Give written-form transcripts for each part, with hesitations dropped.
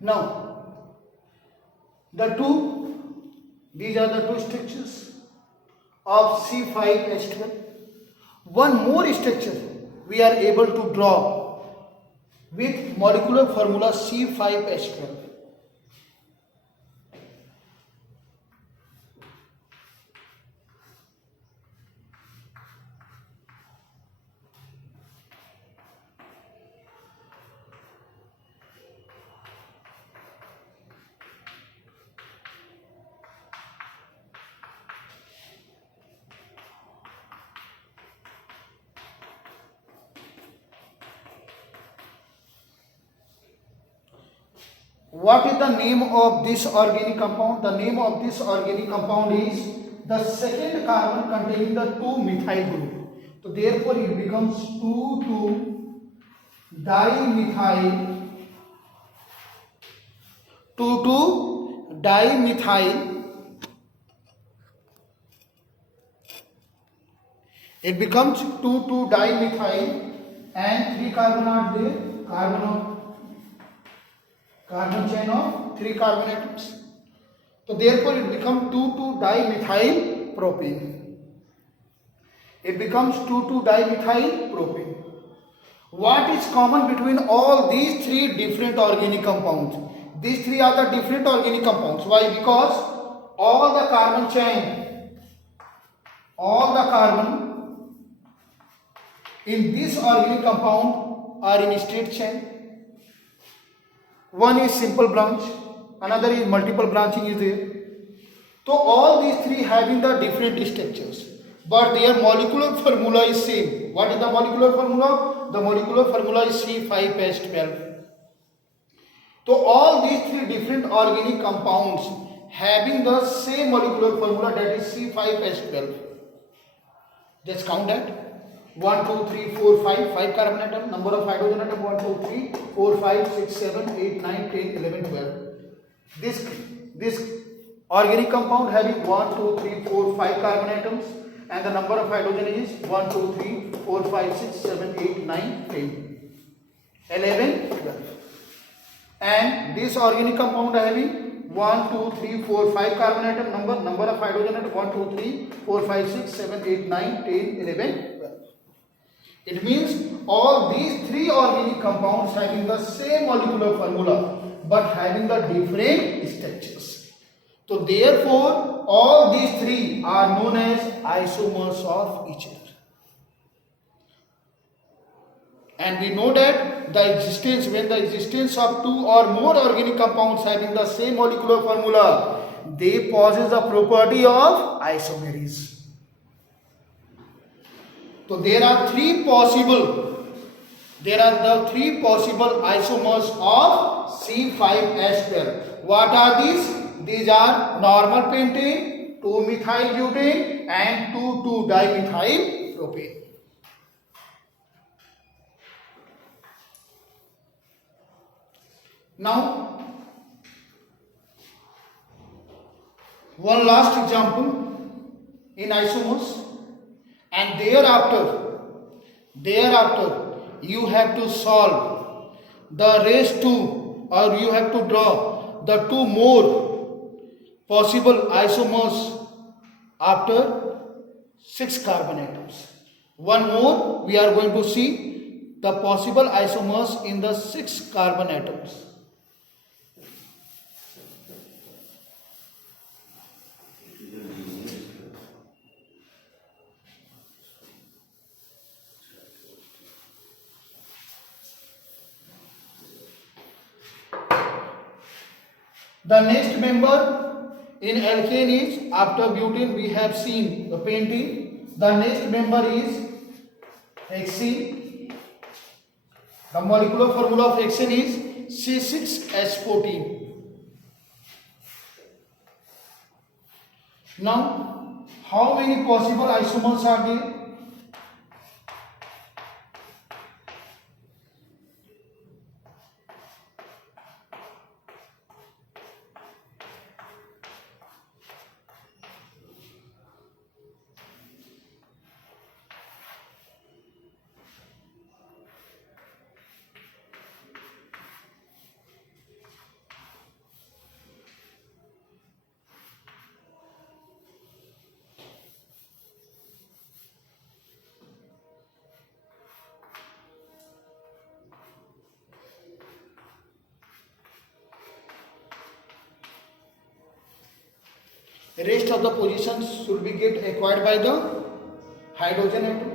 Now, these are the two structures of C5H12. One more structure we are able to draw with molecular formula C5H12. What is the name of this organic compound? The name of this organic compound is the second carbon containing the 2-methyl group. So therefore it becomes 2,2-dimethyl 2,2-dimethyl. It becomes 2,2-dimethyl and 3 carbon are there. Carbon chain of 3 carbon atoms. So therefore it becomes 2,2-dimethyl propane. It becomes 2,2-dimethyl propane. What is common between all these 3 different organic compounds? These 3 are the different organic compounds. Why? Because all the carbon in this organic compound are in straight chain. One is simple branch, another is multiple branching is there. So all these 3 having the different structures, but their molecular formula is same. What is the molecular formula? The molecular formula is C5H12. So all these 3 different organic compounds having the same molecular formula, that is C5H12. Just count that. 1, 2, 3, 4, 5. 5 carbon atom. Number of hydrogen atom 1, 2, 3, 4, 5, 6, 7, 8, 9, 10, 11, 12. This organic compound having 1, 2, 3, 4, 5 carbon atoms, and the number of hydrogen is 1, 2, 3, 4, 5, 6, 7, 8, 9, 10, 11, 12. And this organic compound having 1, 2, 3, 4, 5 carbon atom, number of hydrogen atom 1, 2, 3, 4, 5, 6, 7, 8, 9, 10, 11, 12. It means all these 3 organic compounds having the same molecular formula but having the different structures. So therefore all these 3 are known as isomers of each other. And we know that when the existence of 2 or more organic compounds having the same molecular formula, they possess the property of isomerism. So there are the 3 possible isomers of C5H12. What are these? These are normal pentane, 2-methyl butane and 2,2-dimethyl propane. Now, one last example in isomers, and thereafter you have to solve the rest 2, or you have to draw the 2 more possible isomers after 6 carbon atoms. One more we are going to see the possible isomers in the 6 carbon atoms. The next member in alkane is, after butane we have seen the pentane. The next member is hexene. The molecular formula of hexene is C6H14. Now, how many possible isomers are there? Rest of the positions should be get acquired by the hydrogen atom.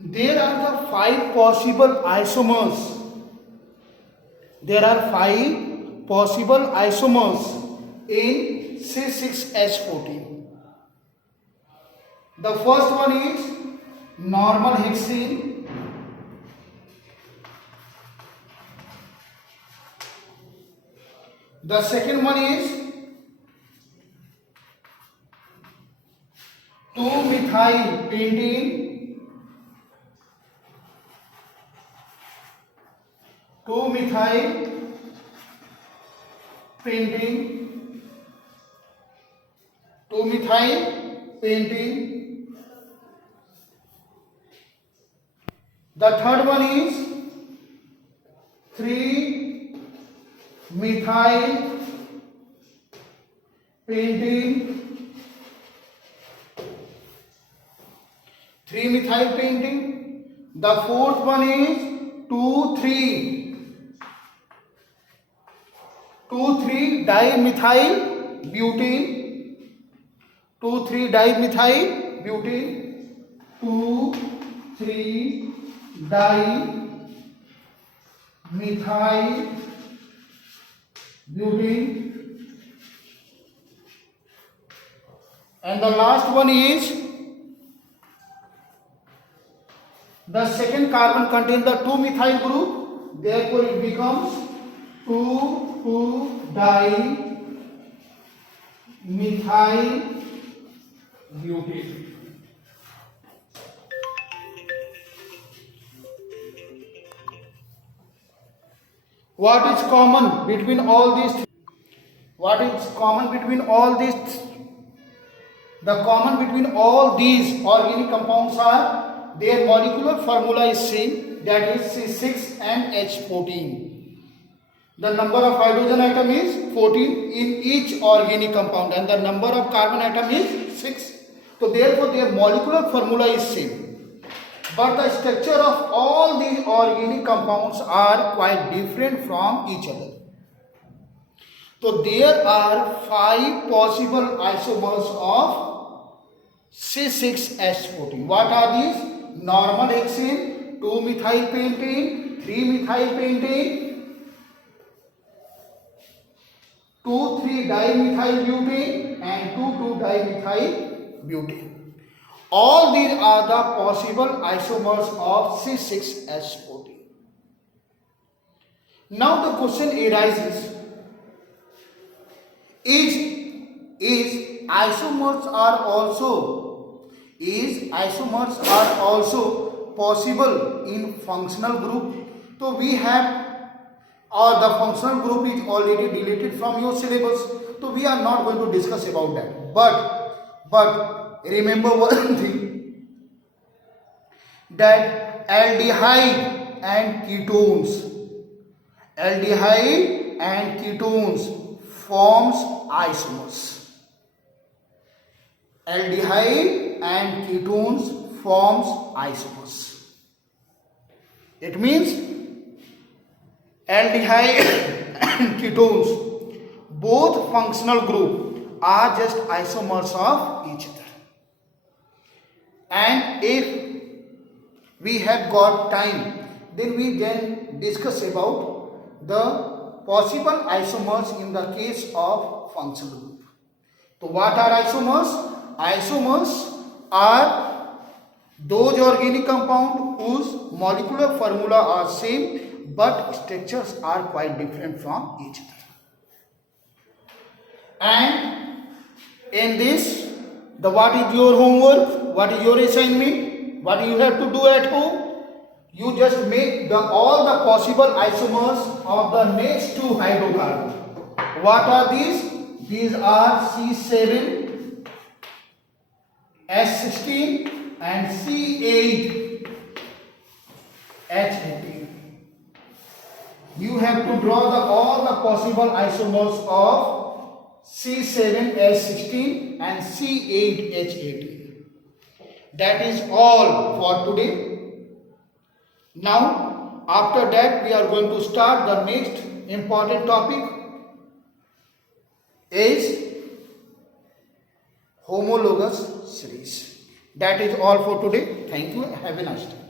There are the 5 possible isomers. There are 5 possible isomers in C6H14. The first one is normal hexene. The second one is 2-methyl pentene. 2-methyl pentene. 2-methyl pentene. The third one is 3-methyl pentene. 3-methyl pentene. The fourth one is 2,3-dimethyl butene. 2,3-dimethyl butene. 2,3-dimethyl butene. And the last one is the second carbon contains the 2-methyl group, therefore it becomes 2,2-dimethyl butane. What is common between all these? What is common between all these? The common between all these organic compounds are their molecular formula is same, that is C6 and H14. The number of hydrogen atom is 14 in each organic compound and the number of carbon atom is 6. So therefore their molecular formula is same. But the structure of all these organic compounds are quite different from each other. So there are 5 possible isomers of C6H14. What are these? Normal hexane, 2-methyl pentane, 3-methyl pentane, 2,3-dimethyl butane and 2,2-dimethyl butane. All these are the possible isomers of C6H14. Now the question arises, is isomers are also possible in functional group? So we have, or the functional group is already deleted from your syllabus, so we are not going to discuss about that. But remember one thing, that aldehyde and ketones forms isomers. Aldehyde and ketones forms isomers. It means aldehyde and ketones, both functional group, are just isomers of each other. And if we have got time, then we can discuss about the possible isomers in the case of functional group. So what are isomers? Isomers are Those organic compound whose molecular formula are same but structures are quite different from each other. And in this, what is your homework? What is your assignment? What you have to do at home? You just make all the possible isomers of the next two hydrocarbons. What are these? These are C7, S16 and C8, H18. You have to draw all the possible isomers of C7H16 and C8H18. That is all for today. Now, after that, we are going to start the next important topic is homologous series. That is all for today. Thank you. Have a nice day.